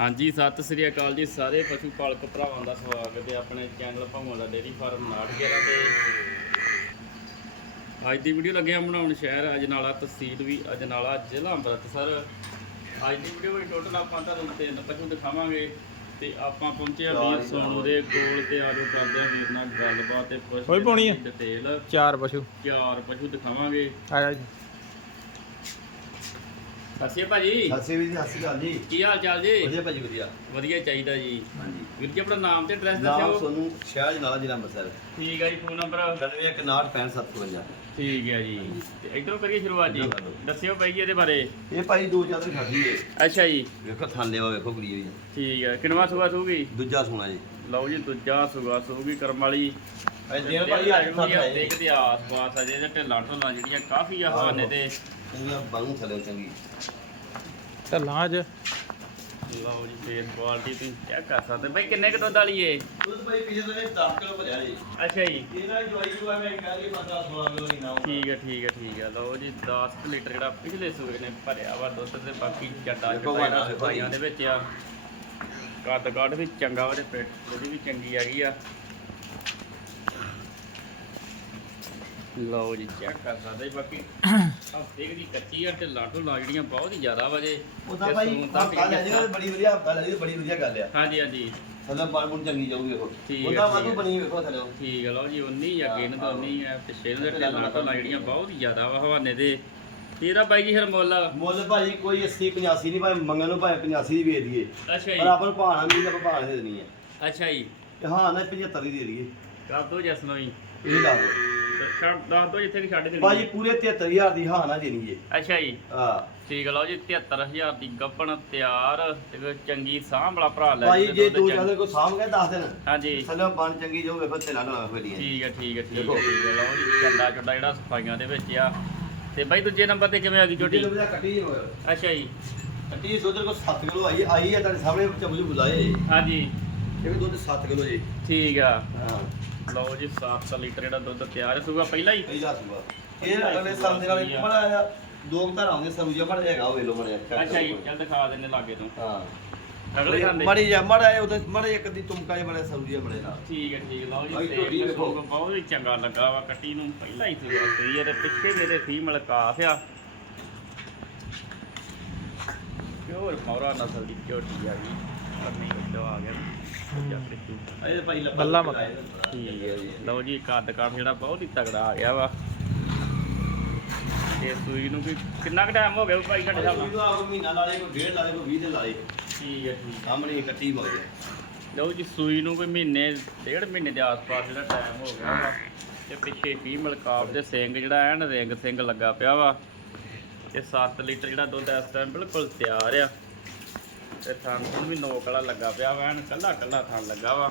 ਹਾਂਜੀ ਸਤਿ ਸ੍ਰੀ ਅਕਾਲ ਜੀ ਸਾਰੇ ਪਸ਼ੂ ਪਾਲਕ ਭਰਾਵਾਂ ਦਾ ਸਵਾਗਤ ਹੈ ਆਪਣੇ ਚੈਨਲ ਭਾਵਾਂ ਦਾ ਡੇਰੀ ਫਾਰਮ 911 ਤੇ। ਅੱਜ ਦੀ ਵੀਡੀਓ ਲੱਗੇ ਆ ਬਣਾਉਣ ਸ਼ਹਿਰ ਅਜਨਾਲਾ ਤਹਿਸੀਲ ਵੀ ਅਜਨਾਲਾ ਜ਼ਿਲ੍ਹਾ ਅੰਮ੍ਰਿਤਸਰ। ਅੱਜ ਦੀ ਵੀਡੀਓ ਵਿੱਚ ਟੋਟਲ ਆਪਾਂ ਤੁਹਾਨੂੰ ਤਿੰਨ ਪਸ਼ੂ ਦਿਖਾਵਾਂਗੇ ਤੇ ਆਪਾਂ ਪਹੁੰਚੇ ਆ ਵੀਰ ਸੋਨੂ ਦੇ ਕੋਲ ਤੇ ਆਜੋ ਕਰਦੇ ਆ ਵੀਰ ਨਾਲ ਗੱਲਬਾਤ ਤੇ ਆ? ਡਿਟੇਲ ਚਾਰ ਪਸ਼ੂ। ਚਾਰ ਪਸ਼ੂ ਦਿਖਾਵਾਂਗੇ। ਆ ਜਾ। ਸਤਿ ਭਾਜੀ ਅਕਾਲ ਜੀ। ਸਤਿ ਸ਼੍ਰੀ ਅਕਾਲ ਜੀ ਕੀ ਹਾਲ ਚਾਲ ਜੀ? ਵਧੀਆ ਭਾਜੀ ਵਧੀਆ। ਵਧੀਆ ਚਾਹੀਦਾ ਜੀ। ਹਾਂਜੀ। ਵੀਰ ਜੀ ਆਪਣਾ ਨਾਮ ਤੇ ਐਡਰੈਸ ਨਾਮ ਦੱਸਿਓ। ਸੋਨੂੰ ਸ਼ਹਿਰ ਨਾਲਾ ਜ਼ਿਲ੍ਹਾ ਅੰਮ੍ਰਿਤਸਰ। ਠੀਕ ਹੈ ਜੀ ਫੋਨ ਨੰਬਰ 916565 ਠੀਕ ਹੈ ਜੀ। ਤੇ ਇੱਧਰੋਂ ਕਰੀਏ ਸ਼ੁਰੂਆਤ ਜੀ। ਦੱਸਿਓ ਜੀ ਇਹਦੇ ਬਾਰੇ। ਇਹ ਭਾਈ ਦੋ ਚਾਦਰ ਖਾਦੀ ਏ। ਅੱਛਾ ਜੀ। ਵੇਖੋ ਥਾਲੇ ਵਾ ਵੇਖੋ ਕੁੜੀ ਹੋਈ ਠੀਕ ਹੈ ਕਿਨਵਾ ਸੁਗਾ ਸੂਗੀ? ਦੂਜਾ ਸੋਨਾ ਜੀ। ਲਓ ਜੀ ਦੂਜਾ ਸੁਗਾ ਸੂਗੀ ਕਰਮ ਵਾਲੀ। ਦਿਨ ਭਾਈ ਅੱਜ ਦੇਖਦੇ ਆਸ-ਪਾਸ ਆ ਜੇ ਢਿੱਲਾਂ ਢੋਲਾਂ ਜਿਹੜੀਆਂ ਕਾਫੀ ਆ ਹਵਾਨੇ ਤੇ। ਇਹ ਬਾਹੂ ਥਲੇ ਚੰਗੀ। ਢੱਲਾਂ ਅੱਜ ਲਓ ਜੀ ਫੇਸ ਕੁਆਲਿਟੀ ਤੁਸੀਂ ਚੈੱਕ ਕਰ ਸਕਦੇ ਬਾਈ ਕਿੰਨੇ ਕੁ ਦੁੱਧ ਵਾਲੀ ਏ? ਦੁੱਧ ਭਾਈ ਪਿਛਲੇ ਦਿਨ 10 ਕਿਲੋ ਭਰਿਆ ਜੀ। ਅੱਛਾ ਜੀ। ਇਹਨਾਂ ਦੀ ਦਵਾਈ ਜੋ ਮੈਂ ਕਹਿ ਰਹੀ 15 16 ਕਿਲੋ ਨਹੀਂ ਨਾ ਠੀਕ ਹੈ ਠੀਕ ਹੈ ਠੀਕ ਹੈ। ਲਓ ਜੀ 10 ਕੁ ਲੀਟਰ ਜਿਹੜਾ ਪਿਛਲੇ ਸੂਏ ਨੇ ਭਰਿਆ ਵਾ ਦੁੱਧ ਤੇ ਬਾਕੀ ਚੱਡਾ ਦੇਖੋ ਚੱਡਾ ਵਾਲਾ ਜਿਹੜਾ ਦੇਖੋ ਸਫਾਈਆਂ ਦੇ ਵਿੱਚ ਆ। ਕੱਦ ਕੱਦ ਵੀ ਚੰਗਾ ਵਾ ਤੇ ਪਿੱਠ ਉਹਦੀ ਵੀ ਚੰਗੀ ਹੈਗੀ ਆ। ਲਓ ਜੀ ਚੈੱਕ ਕਰ ਸਕਦੇ ਜੀ ਬਾਕੀ ਹਫ਼ਤੇ ਦੀ ਕੱਚੀ ਆ ਢਿੱਲਾਂ ਢੁੱਲਾਂ ਜਿਹੜੀਆਂ ਬਹੁਤ ਹੀ ਜ਼ਿਆਦਾ ਵਾ ਜੇ। ਉਹਦਾ ਤੇ ਭਾਈ ਤਾਂ ਹਫਤਾ ਲੈ ਆ। ਬੜੀ ਵਧੀਆ ਹਫਤਾ ਲੈ ਬੜੀ ਵਧੀਆ ਗੱਲ ਆ। ਹਾਂਜੀ ਹਾਂਜੀ। ਬਣ ਬੁਣ ਚੰਗੀ ਜਾਊਗੀ ਵੇਖੋ ਉਹਦਾ ਵਾਧੂ। ਬਣੀ ਵੇਖੋ ਥੱਲੇ ਠੀਕ ਹੈ ਲਓ ਜੀ ਉਨੀ ਹੀ ਅੱਗੇ ਨੂੰ ਤਾਂ ਉਨੀ ਹੀ ਆ। ਪਿੱਛੇ ਨੂੰ ਤੇ ਢਿੱਲਾਂ ਢੁੱਲਾਂ ਜਿਹੜੀਆਂ ਬਹੁਤ ਹੀ ਜ਼ਿਆਦਾ ਵਾ ਹਵਾਨੇ ਦੇ। ਤੇ ਇਹਦਾ ਬਾਈ ਜੀ ਫਿਰ ਮੁੱਲ? ਮੁੱਲ ਭਾਜੀ ਕੋਈ 80 85 ਨਹੀਂ ਭਾਵੇਂ ਮੰਗਣ ਨੂੰ ਭਾਵੇਂ 85 ਦੀ ਵੇਚ ਦਈਏ। ਅੱਛਾ ਪਰ ਜੀ ਆਪਾਂ ਨੂੰ ਭਾਣਾ ਵੀ ਆਪਾਂ ਭਾਣਾ ਦੇ ਦੇਣੀ ਹੈ ਅੱਛਾ ਜੀ। ਤੇ ਹਾਂ ਨਾ 75 ਦੀ ਦੇ ਦਈਏ। ਕਰ ਦੋ ਜਸਨੋ ਜੀ ਇਹ ਲਾ ਦੋ। ਤੇ ਛੱਡ ਦੱਸ ਦੋ ਜਿੱਥੇ ਕਿ ਛੱਡ ਦੇਣੀ ਭਾਜੀ ਪੂਰੇ 73000 ਦੀ ਹਾਂ ਨਾ ਦੇਣੀ ਹੈ। ਅੱਛਾ ਜੀ। ਹਾਂ। ਠੀਕ ਲਓ ਜੀ 73000 ਦੀ ਗੱਪਣ ਤਿਆਰ ਤੇ ਚੰਗੀ ਸਾਂਭ ਵਾਲਾ ਭਰਾ ਲੈ ਭਾਈ ਜੇ ਚੰਗ- ਜਾਂਦੇ ਕੋਈ ਸਾਂਭ ਕੇ ਦੱਸ ਦੇਣ। ਹਾਂਜੀ। ਥੱਲੇ ਬਣ ਚੰਗੀ ਜੋ ਵੇਖੋ ਤੇ ਲਾਣਾ ਫੇੜੀਆਂ ਠੀਕ ਹੈ ਠੀਕ ਹੈ ਠੀਕ। ਹੈ ਲਓ ਜੀ ਚੱਡਾ ਚੱਡਾ ਜਿਹੜਾ ਸਫਾਈਆਂ ਦੇ ਵਿੱਚ ਆ। ਤੇ ਬਾਈ ਦੂਜੇ ਨੰਬਰ ਤੇ ਕਿਵੇਂ ਆ ਗਈ ਛੋਟੀ? ਝੋਟੀ ਕੱਟੀ ਹੋਇਆ ਅੱਛਾ ਜੀ। ਕੱਟੀ ਦੁੱਧ ਕੋ 7 ਕਿਲੋ ਆਈ ਆਈ ਹੈ ਤੁਹਾਡੇ ਸਾਹਮਣੇ ਚਮਚੂ ਬੁਲਾਏ। ਹਾਂਜੀ। ਇਹ ਵੀ ਦੁੱਧ 7 ਕਿਲੋ ਜੀ। ਠੀਕ ਆ। ਹਾਂ। ਲਓ ਜੀ 7 ਲੀਟਰ ਜਿਹੜਾ ਦੁੱਧ ਤਿਆਰ ਹੈ ਸੂਗਾ ਪਹਿਲਾਂ ਹੀ? ਪਹਿਲਾ ਸੂਆ ਇਹ ਅਗਲੇ ਸਾਲ ਦੇ ਨਾਲ ਇੱਕ ਜਿਹਾ ਦੋ ਘਰ ਆਉਂਦੇ ਸਰੂਜਾ ਬੜਾ ਹੈਗਾ ਉਹ ਵੇਲੋ ਬੜਿਆ ਅੱਛਾ ਜੀ ਚੱਲ ਦਿਖਾ ਦਿੰਨੇ ਲਾਗੇ ਤੋਂ। ਹਾਂ। ਅਗਲੇ ਮੜੀ ਜਾ ਮੜਾ ਇਹ ਉਹਦੇ ਮੜਾ ਇੱਕ ਦੀ ਤੁਮਕਾ ਜਿਹਾ ਬੜਿਆ ਸਰੂਜਾ ਬੜੇ ਨਾਲ। ਠੀਕ ਹੈ ਠੀਕ ਲਓ ਜੀ ਤੇ ਵੇਖੋ। ਬਹੁਤ ਹੀ ਚੰਗਾ ਲੱਗਾ ਵਾ ਕੱਟੀ ਨੂੰ ਪਹਿਲਾਂ ਹੀ ਸੂਗਾ ਸਹੀ ਹੈ ਤੇ ਪਿੱਛੇ ਇਹਦੇ ਫੀਮੇਲ ਕਾਫ ਆ ਪਿਓਰ ਮੌਰਾ ਨਸਲ ਦੀ ਝੋਟੀ ਆ ਗਈ। ਕਰਨੀ ਵਿੱਚੋਂ ਆ ਗਿਆ ਚੱਕ ਕੇ ਚੂੰ। ਇਹ ਭਾਈ ਲੱਭਾ ਬੱਲਾ ਮਤ। ਠੀਕ ਹੈ ਜੀ। ਲਓ ਜੀ ਕੱਦ ਕਾਠ ਜਿਹੜਾ ਬਹੁਤ ਹੀ ਤਗੜਾ ਆ ਗਿਆ ਵਾ। ਤੇ ਸੂਈ ਨੂੰ ਵੀ ਕਿੰਨਾ ਕੁ ਟਾਈਮ ਹੋ ਗਿਆ ਭਾਈ ਤੁਹਾਡੇ ਹਿਸਾਬ ਨਾਲ? ਇਹ ਆਪ ਮਹੀਨਾ ਲਾਲੇ ਕੋ ਡੇਢ ਲਾਲੇ ਕੋ 20 ਦਿਨ ਲਾਲੇ ਠੀਕ ਹੈ ਠੀਕ ਸਾਹਮਣੇ ਕੱਟੀ ਮਗਰ ਲਓ ਜੀ ਸੂਈ ਨੂੰ ਕੋਈ ਮਹੀਨੇ ਡੇਢ ਮਹੀਨੇ ਦੇ ਆਸ-ਪਾਸ ਜਿਹੜਾ ਟਾਈਮ ਹੋ ਗਿਆ ਵਾ। ਤੇ ਪਿੱਛੇ ਫੀਮੇਲ ਕਾਫ ਦੇ ਸਿੰਗ ਜਿਹੜਾ ਐਨ ਰਿੰਗ ਸਿੰਘ ਲੱਗਾ ਪਿਆ ਵਾ। ਤੇ 7 ਲੀਟਰ ਜਿਹੜਾ ਦੁੱਧ ਇਸ ਟਾਈਮ ਬਿਲਕੁਲ ਤਿਆਰ ਆ। ਤੇ ਥਣ ਨੂੰ ਵੀ ਨੋਕ ਵਾਲਾ ਲੱਗਾ ਪਿਆ ਵਾ ਐਨ ਕੱਲਾ ਕੱਲਾ ਥਣ ਲੱਗਾ ਵਾ।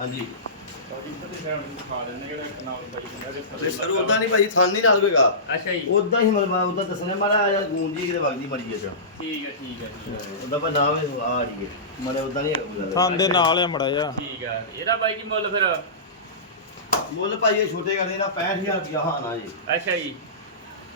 ਹਾਂਜੀ। ਜੀ ਥੱਲੇ ਸਰ ਉਦਾਂ ਨਹੀਂ ਭਾਈ ਥਾਨ ਨਹੀਂ ਨਾਲ ਹੋਵੇਗਾ ਅੱਛਾ ਜੀ। ਉਦਾਂ ਹੀ ਮਲਬਾ ਉਦਾਂ ਦੱਸਣਾ ਗੂੰਜੀ ਕਿਤੇ ਵਗਦੀ ਆ ਠੀਕ ਹੈ ਠੀਕ ਹੈ ਠੀਕ ਹੈ। ਉਹਦਾ ਪਰ ਨਾਮ ਹੈ ਆ ਜੀ ਮੜੇ ਉਦਾਂ ਨਹੀਂ ਹੈਗਾ ਥਾਂ ਦੇ ਨਾਲ ਆ ਮੜਾ ਜਾ ਠੀਕ ਆ। ਇਹਦਾ ਬਾਈ ਜੀ ਮੁੱਲ ਫਿਰ? ਮੁੱਲ ਭਾਈ ਇਹ ਛੋਟੇ ਕਰਦੇ ਨਾ 65000 ਰੁਪਇਆ ਹਾਂ ਨਾ ਜੀ। ਅੱਛਾ ਜੀ।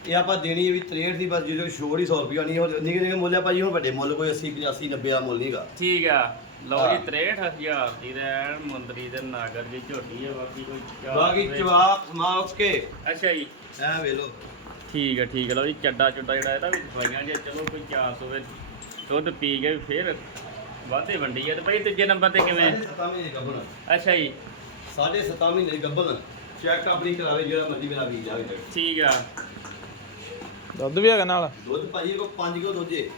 ਇਹ ਆਪਾਂ ਦੇਣੀ ਵੀ 63 ਦੀ ਬਸ ਜਦੋਂ ਛੋੜ ਹੀ 100 ਰੁਪਇਆ ਨਹੀਂ ਉਹ ਨਿੱਕੇ ਨਿੱਕੇ ਮੁੱਲ ਆ ਭਾਈ ਹੁਣ ਵੱਡੇ ਮੁੱਲ ਕੋਈ 80 85 90 ਦਾ ਮੁੱਲ ਨਹੀਂਗਾ ਠੀਕ ਆ। ਲਓ ਜੀ ਹਾਂ। 63000 ਦੀ ਰੈਣ ਮੁੰਦਰੀ ਦੇ ਨਾਗਰ ਦੀ ਝੋਟੀ ਹੈ ਬਾਕੀ ਕੋਈ ਚਾਰ ਬਾਕੀ। ਜਵਾਬ ਕੇ ਅੱਛਾ ਜੀ। ਐ ਵੇ ਲੋ ਠੀਕ ਆ ਠੀਕ ਆ। ਲਓ ਜੀ ਚੱਡਾ ਚੁੱਡਾ ਜਿਹੜਾ ਇਹਦਾ ਵੀ ਸਫਾਈਆਂ ਜੇ ਚਲੋ ਕੋਈ ਚਾਸ ਹੋਵੇ ਦੁੱਧ ਪੀ ਕੇ ਫੇਰ ਵਾਧੇ ਵੰਡੀ ਆ। ਤੇ ਭਾਈ ਤੀਜੇ ਨੰਬਰ ਤੇ ਕਿਵੇਂ? 7 ਮਹੀਨੇ ਗੱਬਣ ਅੱਛਾ ਜੀ। ਸਾਢੇ 7 ਮਹੀਨੇ ਗੱਬਣ ਚੈੱਕ ਆਪਣੀ ਕਰਾਵੇ ਜਿਹੜਾ ਮਰਜ਼ੀ ਮੇਰਾ ਵੀਰ ਜਾਵੇ ਤੇ। ਠੀਕ ਆ। ਦੁੱਧ ਵੀ ਹੈਗਾ ਨਾਲ? ਦੁੱਧ ਭਾਈ ਕੋ 5 ਕਿਲੋ ਦੁੱਧ ਜੇ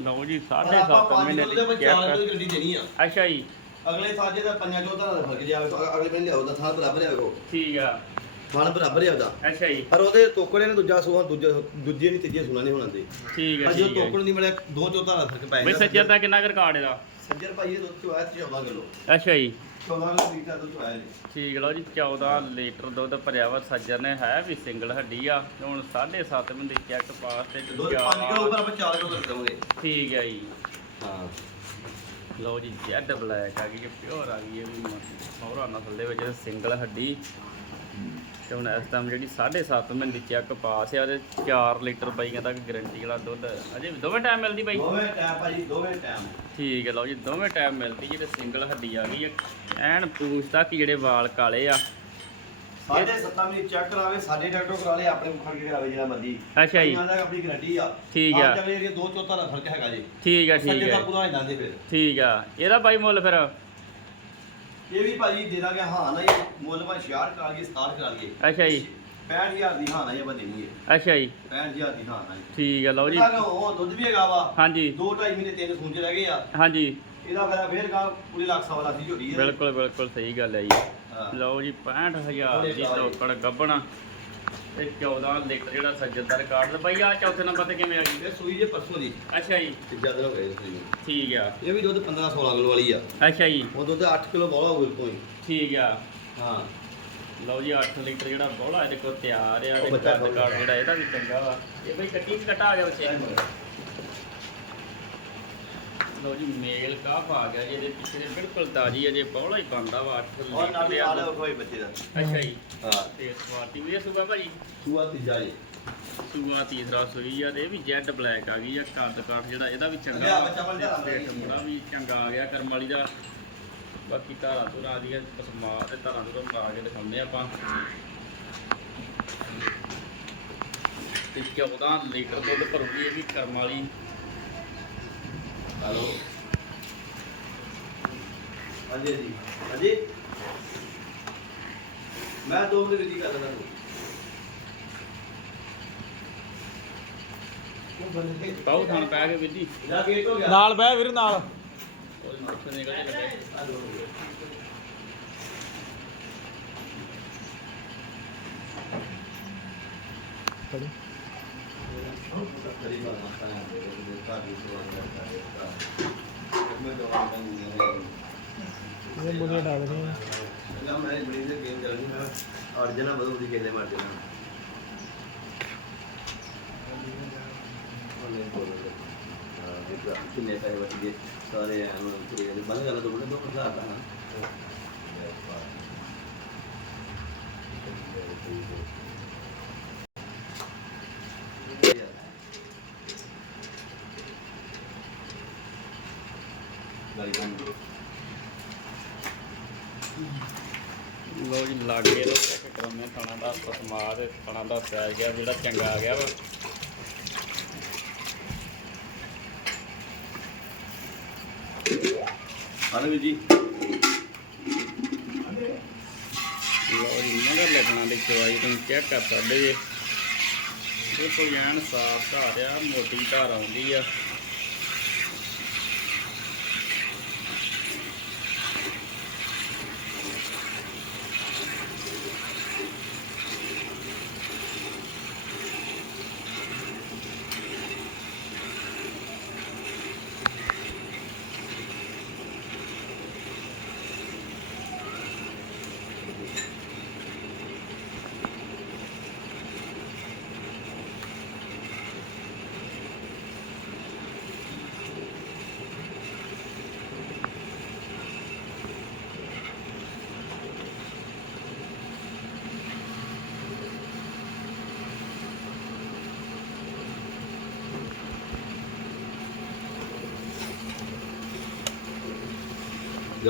ਲਓ ਜੀ ਪਰ 7.5 ਆਪਾਂ 5 ਮਹੀਨੇ ਕਿਲੋ ਦੀ ਦੇ ਵਿੱਚ 4 ਕਿਲੋ ਚੈੱਕ ਦੀ ਗੱਡੀ ਦੇਣੀ ਆ। ਅੱਛਾ ਜੀ। ਅਗਲੇ ਸਾਜੇ ਦਾ ਪੰਜਾਂ ਚੋਂ ਤਰ੍ਹਾਂ ਦਾ ਫ਼ਰਕ ਜਾਵੇ ਅਗਲੇ ਮਹੀਨੇ ਲਿਆਓ ਦਾ ਥਾਂ ਬਰਾਬਰ ਆਵੇਗਾ ਠੀਕ ਆ। ਫਲ ਬਰਾਬਰ ਆ ਉਹਦਾ। ਅੱਛਾ ਜੀ। ਪਰ ਉਹਦੇ ਤੋਕੜੇ ਨੇ ਦੂਜਾ ਸੂਹਾ ਦੂਜਾ ਦੂਜੇ ਨਹੀਂ ਤੀਜੇ ਸੁਣਾ ਨਹੀਂ ਹੋਣਾ ਦੇ ਠੀਕ ਆ ਅਜੇ ਠੀਕ ਆ ਤੋਕੜ ਨਹੀਂ ਮਿਲਿਆ ਦੋ ਚੌਥਾ ਦਾ ਫ਼ਰਕ ਪੈ ਬਈ ਜਾਂਦਾ ਸੱਜਰ ਦਾ ਕਿੰਨਾ ਰਿਕਾਰਡ ਇਹਦਾ? ਸੱਜਰ ਭਾਈ ਇਹ ਦੁੱਧ ਚੋਂ ਆਇਆ 14 ਕਿਲੋ। ਅੱਛਾ ਜੀ। 14 ਕਿਲੋ ਲੀਟਰ ਦੁੱਧ ਚੋਂ ਆਇਆ ਨੇ ਠੀਕ ਲਓ ਜੀ 14 ਲੀਟਰ ਦੁੱਧ ਭਰਿਆ ਵਾ ਸੱਜਰ ਨੇ ਹੈ ਵੀ ਸਿੰਗਲ ਹੱਡੀ ਆ। ਹੁਣ 7.5 ਮਹੀਨੇ ਚੈੱਕ ਪਾਸ ਤੇ ਦੁੱਧ 5 ਕਿਲੋ ਉੱਪਰ ਆਪਾਂ 4 ਕਿਲੋ ਕਰ ਦਵਾਂਗੇ। ਠੀਕ ਹੈ ਜੀ। ਹਾਂ। ਲਓ ਜੀ ਜੈਡ ਬਲੈਕ ਆ ਗਈ ਪਿਓਰ ਆ ਗਈ ਇਹ ਵੀ ਮੌਰਾ ਨਸਲ ਦੇ ਵਿੱਚ ਸਿੰਗਲ ਹੱਡੀ। ਤੇ ਹੁਣ ਇਸ ਟਾਈਮ ਜਿਹੜੀ 7.5 ਮਹੀਨੇ ਚੈੱਕ ਪਾਸ ਆ ਤੇ 4 ਲੀਟਰ ਬਾਈਆਂ ਤੱਕ ਗਾਰੰਟੀ ਵਾਲਾ ਦੁੱਧ। ਅਜੇ ਦੋਵੇਂ ਟਾਈਮ ਮਿਲਦੀ ਬਾਈ? ਦੋਵੇਂ ਟਾਈਮ ਭਾਜੀ ਦੋਵੇਂ ਟਾਈਮ ਠੀਕ ਹੈ ਲਓ ਜੀ ਦੋਵੇਂ ਟਾਈਮ ਮਿਲਦੀ ਜਿਹੜੇ ਸਿੰਗਲ ਹੱਡੀ ਆ ਗਈ ਆ। ਐਨ ਪੂਛ ਤੱਕ ਜਿਹੜੇ ਵਾਲ ਕਾਲੇ ਆ। ਸਾਢੇ ਸੱਤਾਂ ਮਿੰਟ ਚੈੱਕ ਕਰਾਵੇ ਸਾਡੇ ਡਾਕਟਰ ਕਰਾ ਲੇ ਆਪਣੇ ਕੋਲ ਖੜ ਕੇ ਕਰਾਵੇ ਜਿਹੜਾ ਮਰਜ਼ੀ। ਅੱਛਾ ਜੀ। ਇਹਨਾਂ ਦਾ ਆਪਣੀ ਗਰੰਟੀ ਆ। ਠੀਕ ਆ। ਚੱਲੇ ਜਿਹੜੇ ਦੋ ਚੌਥਾ ਦਾ ਫ਼ਰਕ ਹੈਗਾ ਜੀ। ਠੀਕ ਆ ਠੀਕ ਸੱਜੇ ਦਾ ਹੈ ਪੂਰਾ ਇਹਨਾਂ ਦੇ ਫਿਰ। ਠੀਕ ਆ। ਇਹਦਾ ਬਾਈ ਮੁੱਲ ਫਿਰ? ਇਹ ਵੀ ਭਾਜੀ ਦੇ ਦਾਂਗੇ ਹਾਂ ਨਾ ਜੀ। ਮੁੱਲ 66 ਕਰਾ ਲਈਏ 67 ਕਰਾ ਲਈਏ। ਅੱਛਾ ਜੀ। 65000 ਦੀ ਹਾਂ ਨਾ ਇਹ ਬੰਦੇ ਨਹੀਂ ਹੈ ਅੱਛਾ ਜੀ। 65000 ਦੀ ਹਾਂ ਨਾ ਜੀ। ਠੀਕ ਆ ਲਓ ਜੀ। ਇਹਦਾ ਉਹ ਦੁੱਧ ਵੀ ਹੈਗਾ ਵਾ। ਹਾਂਜੀ। ਦੋ ਢਾਈ ਮਹੀਨੇ ਤਿੰਨ ਸੂੰਜ ਰਹਿ ਗਏ ਆ। ਹਾਂਜੀ। ਇਹਦਾ ਫਿਰ ਫੇਰ ਗਾ ਪੂਰੀ ਲੱਖ ਸਵਾ ਲੱਖ ਦੀ ਝੋੜੀ ਹੈ ਬਿਲਕੁਲ ਬਿਲਕੁਲ ਸਹੀ ਗੱਲ ਹੈ ਜੀ। ਹਾਂ। ਲਓ ਜੀ 65000 ਦੀ ਟੋਕੜ ਗੱਬਣਾ ਤੇ 14 ਲੀਟਰ ਜਿਹੜਾ ਸੱਜਲਦਾਰ ਕਾਰਡ ਬਾਈ ਆ ਚੌਥੇ ਨੰਬਰ ਤੇ ਕਿਵੇਂ ਆ ਗਈ ਇਹ ਸੂਈ ਜੇ ਪਰਸੋਂ ਦੀ। ਅੱਛਾ ਜੀ। ਦਿਨ ਹੋ ਇਸ ਸੂਈ ਨੂੰ। ਠੀਕ ਆ। ਇਹ ਵੀ ਦੁੱਧ 15 16 ਕਿਲੋ ਵਾਲੀ ਆ। ਅੱਛਾ ਜੀ। ਉਹ ਦੁੱਧ 8 ਕਿਲੋ ਬੋਲਾ ਹੋਊ ਕੋਈ ਠੀਕ ਆ। ਹਾਂ। ਲਓ ਜੀ 8 ਲੀਟਰ ਜਿਹੜਾ ਬੋਲਾ ਇਹਦੇ ਕੋਲ ਤਿਆਰ ਆ ਉਹ ਤੇ ਬੱਚਾ ਕੱਦ ਕਾਰਡ ਜਿਹੜਾ ਇਹਦਾ ਵੀ ਚੰਗਾ ਵਾ। ਇਹ ਬਈ ਕੱਟੀ ਚ ਕਟਾ ਆ ਗਿਆ ਬੱਚੇ। ਲਓ ਜੀ ਮੇਲ ਕਾਫ ਆ ਗਿਆ ਜੀ ਇਹਦੇ ਪਿੱਛੇ। ਬਿਲਕੁਲ ਤਾਜੀ ਅਜੇ ਬੋਲਾ ਹੀ ਬੰਦਾ ਵਾ 8 ਔਰ ਨਾਲ ਲੀਟਰ ਨਾਲ ਆ ਹੋਏ ਬੱਚੇ ਦਾ। ਅੱਛਾ ਜੀ। ਹਾਂ। ਤੇ ਸਵਾਤੀ ਵੀ ਸੁਬਾ ਭਾਜੀ? ਸੂਆ ਤੀਜਾ ਜੀ। ਸੂਆ ਤੀਸਰਾ ਸੂਈ ਆ ਤੇ ਇਹ ਵੀ ਜੈਡ ਬਲੈਕ ਆ ਗਈ ਆ ਕੱਦ ਕਾਠ ਜਿਹੜਾ ਇਹਦਾ ਵੀ ਚੰਗਾ ਤੇ ਟੰਗੜਾ ਵੀ ਚੰਗਾ ਆ ਗਿਆ ਕਰਮ ਵਾਲੀ ਦਾ। ਬਾਕੀ ਧਾਰਾਂ ਧੁਰਾਂ ਦੀ ਪਸਮਾ ਤੇ ਧਾਰਾਂ ਧੁਰਾਂ ਲਾ ਕੇ ਦਿਖਾਉਂਦੇ ਆਪਾਂ। ਤੇ 14 ਲੀਟਰ ਦੁੱਧ ਭਰੂਗੀ ਇਹ ਵੀ ਕਰਮ ਵਾਲੀ। ਹਲੋ। ਹਾਂਜੀ ਜੀ ਹਾਂਜੀ। ਮੈਂ ਦੋ ਮਿੰਟ ਦੀ ਗੱਲ ਕਰਾਂ ਪਾਉ ਥਾਂ ਪੈ ਕੇ ਵਿੱਦੀ ਇਹਦਾ ਗੇਟ ਹੋ ਗਿਆ। ਨਾਲ ਬਹਿ ਵੀਰ ਨਾਲ। ਉਹ ਮੱਥੇ ਨਿਕਲ ਕੇ ਲੱਗੇ ਖੜੀ ਕਰੀ ਬਾਤ ਮਾਤਾ ਨੇ ਦੇ ਦੇ ਦਿੱਤਾ ਵੀ ਸਵਾਲ ਕਰਦਾ ਹੈ ਮੈਂ ਦਵਾ ਨਹੀਂ ਹੈ ਇਹ ਬੁਲੀਆਂ ਡਾਲ ਰਹੀਆਂ ਨਾ ਮੈਂ ਬੜੀ ਦੇ ਗੇਮ ਚੱਲਣੀ ਮੈਂ ਅੜ ਜਨਾ ਬਦਲ ਦੀ ਖੇਲੇ ਮਾਰ ਦੇਣਾ ਉਹਨੇ ਬੋਲੋ ਹਾਂ ਇਹ ਕਿੰਨੇ ਪੈਸੇ ਬਚ ਗਏ ਸਾਰੇ ਐਨੂੰ ਪੂਰੇ ਦੇ ਬੰਦ ਕਰ ਦੋ ਦੋ ਹਜ਼ਾਰ ਦਾ ਨਾ ਗਾੜੀ ਬੰਦ ਲੋ ਜੀ ਲਾਗੇ ਤੋਂ ਚੈੱਕ ਕਰਾਉਂਦੇ ਥਣਾ ਦਾ ਪਸਮਾ ਤੇ ਥਣਾ ਦਾ ਸਾਈਜ਼ ਗਿਆ ਜਿਹੜਾ ਚੰਗਾ ਆ ਗਿਆ ਵਾ। ਹਾਂ ਵੀ ਜੀ। ਲੋ ਜੀ ਮਗਰ ਲੱਗਣਾ ਦੀ ਚਵਾਈ ਤੁਸੀਂ ਚੈੱਕ ਕਰ ਸਕਦੇ ਜੇ। ਬਿਲਕੁਲ ਐਨ ਸਾਫ਼ ਧਾਰ ਆ ਮੋਟੀ ਧਾਰ ਆਉਂਦੀ ਆ।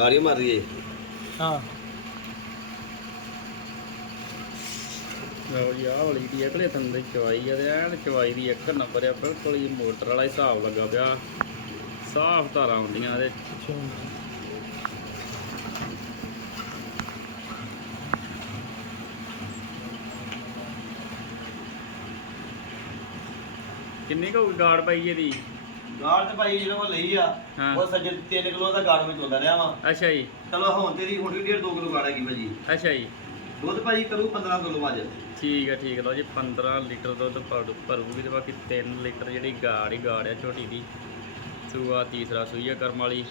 ਗਾੜੀ ਮਾਰ ਰਹੀ ਹੈ। ਹਾਂ ਲਓ ਜੀ ਆਹ ਵਾਲੀ ਦੀ ਅਗਲੇ ਥਣ ਦੀ ਚਵਾਈ ਆ ਤੇ ਐਨ ਚਵਾਈ ਦੀ ਇੱਕ ਨੰਬਰ ਆ ਬਿਲਕੁਲ ਹੀ ਮੋਟਰ ਵਾਲਾ ਹਿਸਾਬ ਲੱਗਾ ਪਿਆ। ਸਾਫ਼ ਧਾਰਾਂ ਆਉਂਦੀਆਂ ਇਹਦੇ ਅੱਛਾ ਕਿੰਨੀ ਕੁ ਗਾੜ ਪਾਈ ਇਹਦੀ? ਗਾੜ ਤੇ ਭਾਈ ਜਿਹੜਾ ਉਹ ਲਈ ਆ ਹਾਂ। ਉਹ ਸੱਜੇ 3 ਕਿਲੋ ਦਾ ਗਾੜ ਵਿੱਚ ਹੁੰਦਾ ਰਿਹਾ ਵਾ। ਅੱਛਾ ਜੀ। ਚਲੋ ਹੁਣ ਤੇ ਦੀ ਹੁਣ ਵੀ 1.5 2 ਕਿਲੋ ਗਾੜ ਹੈਗੀ ਭਾਜੀ। ਅੱਛਾ ਜੀ। ਦੁੱਧ ਭਾਜੀ ਕਰੂ 15 ਕਿਲੋ ਅੱਜ ਠੀਕ ਹੈ ਠੀਕ ਹੈ ਲਓ ਜੀ 15 ਲੀਟਰ ਦੁੱਧ ਭਰ- ਭਰੂਗੀ ਤੇ ਬਾਕੀ 3 ਲੀਟਰ ਜਿਹੜੀ ਗਾੜ ਹੀ ਗਾੜ ਆ ਝੋਟੀ ਦੀ ਸੂਆ ਤੀਸਰਾ ਸੂਈ ਆ ਕਰਮ ਵਾਲੀ।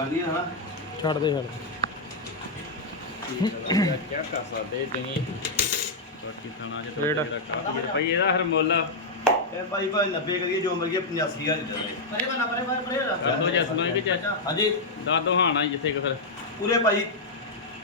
ਲੱਗਦੀ ਹੈ। ਨਾ ਛੱਡ ਦੇ ਛੱਡ ਦੇ ਕੀ ਕਰ ਸਕਦੇ ਤੁਸੀਂ ਬਾਕੀ ਥਾਣਾ ਜਿਹਾ ਰੇਟ? ਰੁਪਈ ਇਹਦਾ ਹਰ ਮੁੱਲ ਇਹ ਭਾਈ ਭਾਈ 90 ਕਰੀਏ ਜੋ ਗਿਆ 85000 ਦੇ ਦੇ ਪਰੇ ਬਣਾ ਪਰੇ ਪਰੇ ਪਰੇ ਕਰ ਦੋ ਜਸ ਨੂੰ ਕਿ ਚਾਚਾ ਹਾਂਜੀ। ਦੱਸ ਦੋ ਹਾਣਾ ਜਿੱਥੇ ਕਿ ਫਿਰ। ਪੂਰੇ ਭਾਈ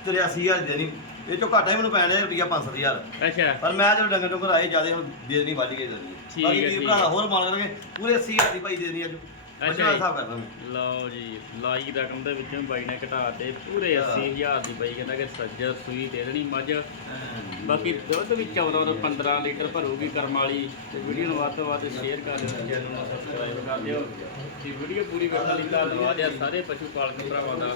83000 ਦੇ ਦੇਣੀ ਇਹ ਚੋਂ ਘਾਟਾ ਹੀ ਮੈਨੂੰ ਪੈਣਾ ਰੁਪਿਆ 5000 ਅੱਛਾ। ਪਰ ਮੈਂ ਜਦੋਂ ਡੰਗਰ ਡੰਗਰ ਆਏ ਜਿਆਦੇ ਹੁਣ ਦੇ ਦੇਣੀ ਵੱਧ ਗਈ ਠੀਕ ਹੈ, ਭਰਾ। ਹੋਰ ਮਾਲ ਕਰਾਂਗੇ। ਪੂਰੇ 80000 ਦੀ ਭਾਈ ਦੇਣੀ ਅੱਜ। ਅੱਛਾ ਜੀ। ਹਿਸਾਬ ਕਰਦਾ ਮੈਂ ਲਓ ਜੀ ਲਾਈ ਰਕਮ ਦੇ ਵਿੱਚੋਂ ਬਾਈ ਨੇ ਘਟਾ ਤੇ ਪੂਰੇ 80000 ਦੀ ਬਾਈ ਕਹਿੰਦਾ ਕਿ ਸੱਜਰ ਸੂਈ ਦੇ ਦੇਣੀ ਮੱਝ। ਬਾਕੀ ਦੁੱਧ ਵੀ 14 ਤੋਂ 15 ਲੀਟਰ ਭਰੂਗੀ ਕਰਮ ਵਾਲੀ। ਤੇ ਵੀਡੀਓ ਨੂੰ ਵੱਧ ਤੋਂ ਵੱਧ ਸ਼ੇਅਰ ਕਰ ਦਿਓ ਚੈਨਲ ਨੂੰ ਸਬਸਕ੍ਰਾਈਬ ਕਰ ਦਿਓ। ਤੇ ਵੀਡੀਓ ਪੂਰੀ ਵੇਖਣ ਲਈ ਧੰਨਵਾਦ ਆ ਸਾਰੇ ਪਸ਼ੂ ਪਾਲਕ ਭਰਾਵਾਂ ਦਾ।